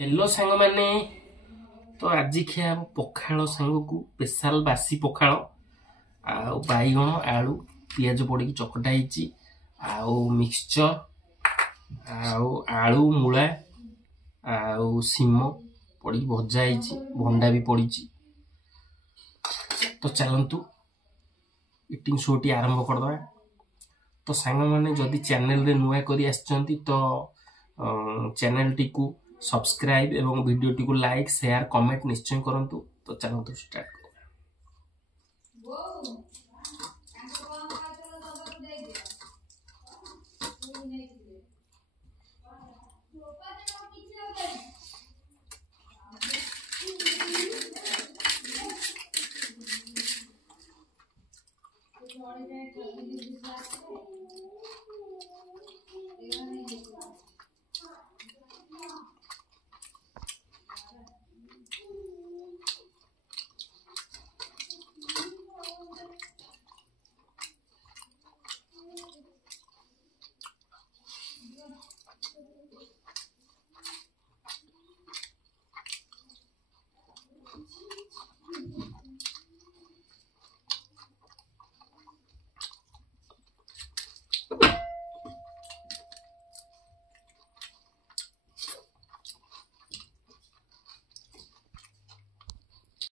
Hello सांग माने तो आज खिया पखाड़ सांग को स्पेशल बासी पखाड़ आ बैगण आलू पियाज पड़ी चकटा मिक्सचर आलू मूला सीम पड़ी भजा भंडा भी पड़ी। तो चलतु इटिंग शो टी आरंभ करदे। तो सांग माने जदि चैनल रे नुआ करी आछंती तो चैनल टी को सब्सक्राइब एवं वीडियो टी को लाइक शेयर कमेंट निश्चय करंतु। तो चलतु स्टार्ट कर।